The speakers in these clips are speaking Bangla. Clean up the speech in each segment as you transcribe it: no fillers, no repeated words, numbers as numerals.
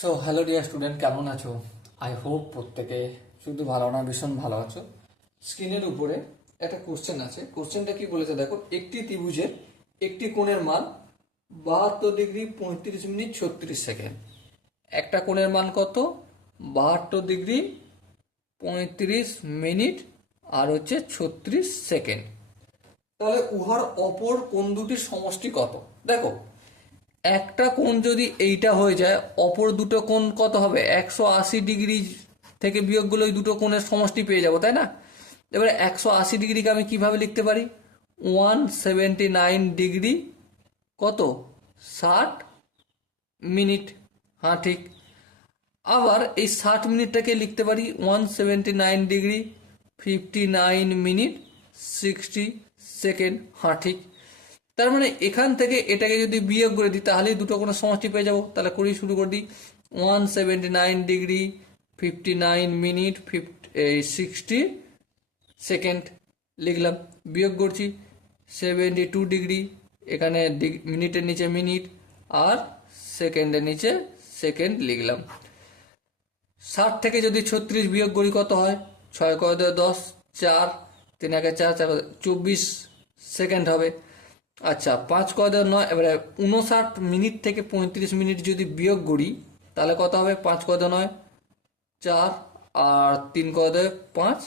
সো হ্যালো ডিয়ার স্টুডেন্ট, কেমন আছো? আই হোপ প্রত্যেকে শুধু ভালো না, ভীষণ ভালো আছো। স্ক্রিনের উপরে একটা কোশ্চেন আছে। কোশ্চেনটা কি বলেছে দেখো, একটি ত্রিভুজের একটি কোণের মান 72 ডিগ্রি 35 মিনিট 36 সেকেন্ড। একটা কোণের মান কত? 72 ডিগ্রি 35 মিনিট আর হচ্ছে 36 সেকেন্ড। তাহলে উহার অপর কোণ দুটির সমষ্টি কত? দেখো, একটা কোণ যদি এইটা হয়ে যায়, অপর দুটো কোণ কত হবে? 180 ডিগ্রি থেকে বিয়োগ করলে ওই দুটো কোণের সমষ্টি পেয়ে যাবো, তাই না? এবারে 180 ডিগ্রিকে আমি কিভাবে লিখতে পারি? 179 ডিগ্রি কত? 60 মিনিট। হ্যাঁ, ঠিক। আবার এই 60 মিনিটটাকে লিখতে পারি 179 ডিগ্রি 59 মিনিট 60 সেকেন্ড। হ্যাঁ, ঠিক। তার মানে এখান থেকে এটাকে যদি বিয়োগ করে দিই তাহলেই দুটো কোনো সমষ্টি পেয়ে যাবো। তাহলে করি, শুরু করে দিই। 179 ডিগ্রি 59 মিনিট 60 সেকেন্ড লিখলাম। বিয়োগ করছি 72 ডিগ্রি, এখানে মিনিটের নিচে মিনিট আর সেকেন্ডের নিচে সেকেন্ড লিখলাম। 60 থেকে যদি 36 বিয়োগ করি কত হয়? 6 × 10, 4, 3 × 4, 4 24 সেকেন্ড হবে। আচ্ছা, 5 × 9, এবারে 59 মিনিট থেকে 35 মিনিট যদি বিয়োগ করি তাহলে কত হবে? 5 × 9, 4, আর 3 × 5,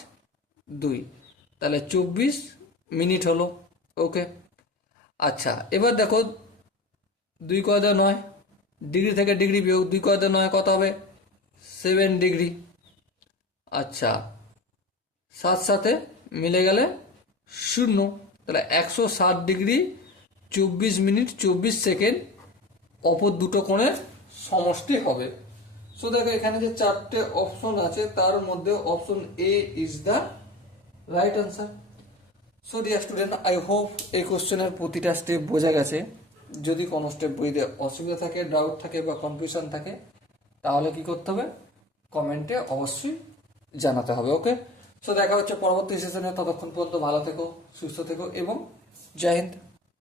2, তাহলে 24 মিনিট হলো। ওকে। আচ্ছা, এবার দেখো 2 × 9, ডিগ্রি থেকে ডিগ্রি বিয়োগ 2 × 9 কত হবে? 7 ডিগ্রি। আচ্ছা, সাত সাথে মিলে গেলে 0, তাহলে 160 ডিগ্রি 24 মিনিট 24 সেকেন্ড অপর দুটো কোণের সমষ্টি হবে। সো দেখো, এখানে যে চারটে অপশন আছে তার মধ্যে option A is the right answer. So dear student, I hope এই কোশ্চেনের প্রতিটা স্টেপ বোঝা গেছে। যদি কোনো স্টেপ বুঝতে অসুবিধা থাকে, ডাউট থাকে বা কনফিউশন থাকে, তাহলে কি করতে হবে? কমেন্টে অবশ্যই জানাতে হবে। ওকে। সো দেখা হচ্ছে পরবর্তী সেশনে। ততক্ষণ পর্যন্ত ভালো থেকো, সুস্থ থেকো এবং জয় হিন্দ।